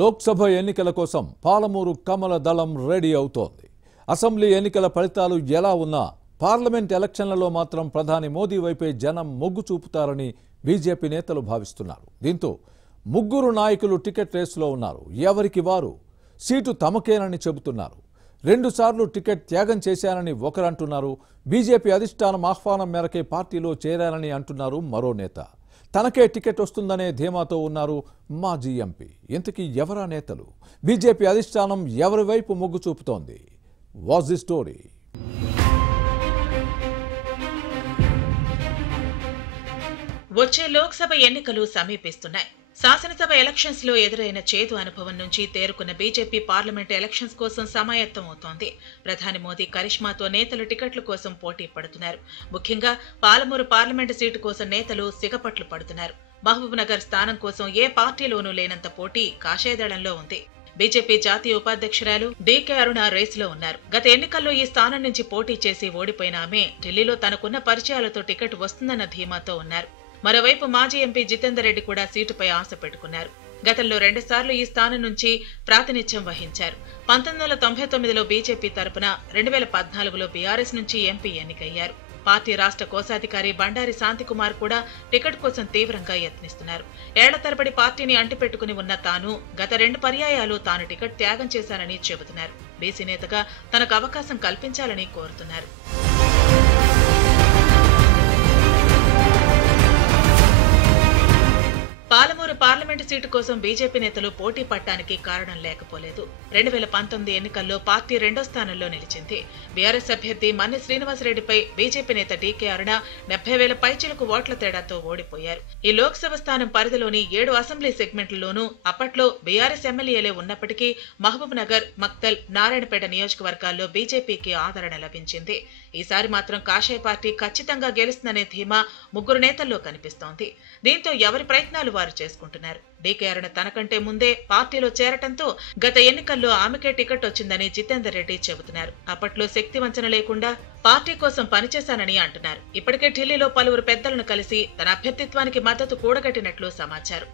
లోక్సభ ఎన్నికల కోసం పాలమూరు కమల దళం రెడీ అవుతోంది. అసెంబ్లీ ఎన్నికల ఫలితాలు ఎలా ఉన్నా పార్లమెంట్ ఎలక్షన్లలో మాత్రం ప్రధాని మోదీ వైపే జనం మొగ్గు చూపుతారని బీజేపీ నేతలు భావిస్తున్నారు. దీంతో ముగ్గురు నాయకులు టికెట్ రేసులో ఉన్నారు. ఎవరికి వారు సీటు తమకేనని చెబుతున్నారు. 2 సార్లు టికెట్ త్యాగం చేశానని ఒకరు అంటున్నారు. బీజేపీ అధిష్టానం ఆహ్వానం మేరకే పార్టీలో చేరారని అంటున్నారు మరో నేత. తనకే టికెట్ వస్తుందనే ధీమాతో ఉన్నారు మాజీ ఎంపీ. ఇంతకీ ఎవరా నేతలు? బీజేపీ అధిష్టానం ఎవరి వైపు మొగ్గు చూపుతోంది? What's the story? వచ్చే లోక్సభ ఎన్నికలు సమీపిస్తున్నాయి. శాసనసభ ఎలక్షన్స్ లో ఎదురైన చేదు అనుభవం నుంచి తేరుకున్న బీజేపీ పార్లమెంట్ ఎలక్షన్స్ కోసం సమాయత్తం అవుతోంది. ప్రధాని మోదీ కరిష్మాతో నేతలు టికెట్ల కోసం పోటీ పడుతున్నారు. ముఖ్యంగా పాలమూరు పార్లమెంటు సీటు కోసం నేతలు సిగపట్లు పడుతున్నారు. మహబూబ్ నగర్ స్థానం కోసం ఏ పార్టీలోనూ లేనంత పోటీ కాషాయదళంలో ఉంది. బీజేపీ జాతీయ ఉపాధ్యక్షురాలు డీకే అరుణ రేసులో ఉన్నారు. గత ఎన్నికల్లో ఈ స్థానం నుంచి పోటీ చేసి ఓడిపోయిన ఆమె ఢిల్లీలో తనకున్న పరిచయాలతో టికెట్ వస్తుందన్న ధీమాతో ఉన్నారు. మరోవైపు మాజీ ఎంపీ జితేందర్ రెడ్డి కూడా సీటుపై ఆశ పెట్టుకున్నారు. గతంలో 2 సార్లు ఈ స్థానం నుంచి ప్రాతినిధ్యం వహించారు. 1999లో బీజేపీ తరపున, 2014లో బీఆర్ఎస్ నుంచి ఎంపీ ఎన్నికయ్యారు. పార్టీ రాష్ట్ర కోశాధికారి బండారి శాంతికుమార్ కూడా టికెట్ కోసం తీవ్రంగా యత్నిస్తున్నారు. ఏళ్ల తరబడి పార్టీని అంటిపెట్టుకుని ఉన్న తాను గత 2 పర్యాయాలు తాను టికెట్ త్యాగం చేశానని చెబుతున్నారు. బీసీ నేతగా తనకు అవకాశం కల్పించాలని కోరుతున్నారు. పాలమూరు పార్లమెంటు సీటు కోసం బీజేపీ నేతలు పోటీ పడటానికి కారణం లేకపోలేదు. 2019 ఎన్నికల్లో పార్టీ 2వ స్థానంలో నిలిచింది. బీఆర్ఎస్ అభ్యర్థి మన్నె శ్రీనివాసరెడ్డిపై బీజేపీ నేత డీకే అరుణ 70,000 పైచిలకు ఓట్ల తేడాతో ఓడిపోయారు. ఈ లోక్సభ స్థానం పరిధిలోని 7 అసెంబ్లీ సెగ్మెంట్లలోనూ అప్పట్లో బీఆర్ఎస్ ఎమ్మెల్యేలే ఉన్నప్పటికీ మహబూబ్ నగర్, మక్తల్, నారాయణపేట నియోజకవర్గాల్లో బీజేపీకి ఆదరణ లభించింది. ఈసారి మాత్రం కాషాయ పార్టీ ఖచ్చితంగా గెలుస్తుందనే ధీమా ముగ్గురు నేతల్లో కనిపిస్తోంది. దీంతో ఎవరి ప్రయత్నాలు వారు చేసుకుంటున్నారు. డీకే అరుణ తనకంటే ముందే పార్టీలో చేరటంతో గత ఎన్నికల్లో ఆమెకే టికెట్ వచ్చిందని జితేందర్ రెడ్డి చెబుతున్నారు. అప్పట్లో శక్తి వంచన లేకుండా పార్టీ కోసం పనిచేశానని అంటున్నారు. ఇప్పటికే ఢిల్లీలో పలువురు పెద్దలను కలిసి తన అభ్యర్థిత్వానికి మద్దతు కూడగట్టినట్లు సమాచారం.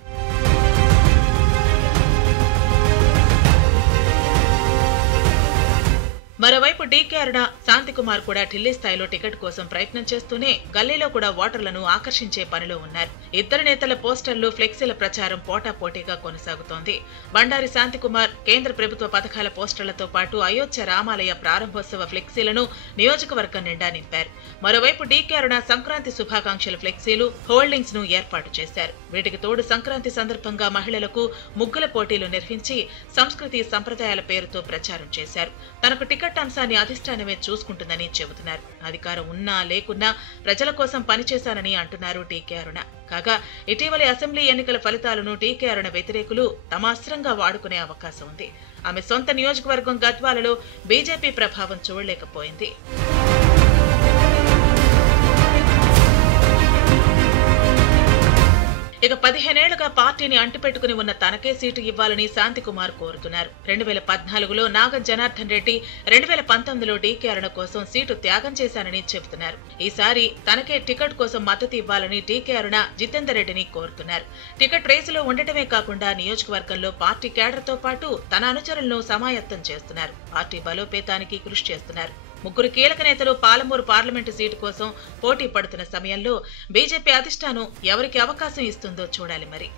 మరోవైపు డీకే అరుణ, శాంతికుమార్ కూడా ఢిల్లీ స్థాయిలో టికెట్ కోసం ప్రయత్నం చేస్తూనే గల్లీలో కూడా ఓటర్లను ఆకర్షించే పనిలో ఉన్నారు. ఇద్దరు నేతల పోస్టర్లు, ఫ్లెక్సీల ప్రచారం పోటాపోటీగా కొనసాగుతోంది. బండారి శాంతికుమార్ కేంద్ర ప్రభుత్వ పథకాల పోస్టర్లతో పాటు అయోధ్య రామాలయ ప్రారంభోత్సవ ఫ్లెక్సీలను నియోజకవర్గం నిండా నింపారు. మరోవైపు డీకే అరుణ సంక్రాంతి శుభాకాంక్షల ఫ్లెక్సీలు, హోల్డింగ్స్ ను ఏర్పాటు చేశారు. వీటికి తోడు సంక్రాంతి సందర్భంగా మహిళలకు ముగ్గుల పోటీలు నిర్వహించి సంస్కృతి సంప్రదాయాల పేరుతో ప్రచారం చేశారు. తనకు టికెట్ అంశాన్ని అధిష్టానమే చూసుకుంటుందని చెబుతున్నారు. అధికారం ఉన్నా లేకున్నా ప్రజల కోసం పనిచేశానని అంటున్నారు డీకే అరుణ. కాగా ఇటీవలి అసెంబ్లీ ఎన్నికల ఫలితాలను డీకే అరుణ వ్యతిరేకులు తమ అస్త్రంగా వాడుకునే అవకాశం ఉంది. ఆమె సొంత నియోజకవర్గం గద్వాలలో బీజేపీ ప్రభావం చూడలేకపోయింది. ఇక 15 ఏళ్లుగా పార్టీని అంటిపెట్టుకుని ఉన్న తనకే సీటు ఇవ్వాలని శాంతికుమార్ కోరుతున్నారు. 2014లో నాగం జనార్దన్ రెడ్డి, 2019లో డీకే అరుణ కోసం సీటు త్యాగం చేశానని చెబుతున్నారు. ఈసారి తనకే టికెట్ కోసం మద్దతు ఇవ్వాలని డీకే అరుణ జితేందర్ రెడ్డిని కోరుతున్నారు. టికెట్ రేసులో ఉండటమే కాకుండా నియోజకవర్గంలో పార్టీ కేడర్తో పాటు తన అనుచరులను సమాయత్తం చేస్తున్నారు. పార్టీ బలోపేతానికి కృషి చేస్తున్నారు. ముగ్గురు కీలక నేతలు పాలమూరు పార్లమెంటు సీటు కోసం పోటీ పడుతున్న సమయంలో బీజేపీ అధిష్టానం ఎవరికి అవకాశం ఇస్తుందో చూడాలి మరి.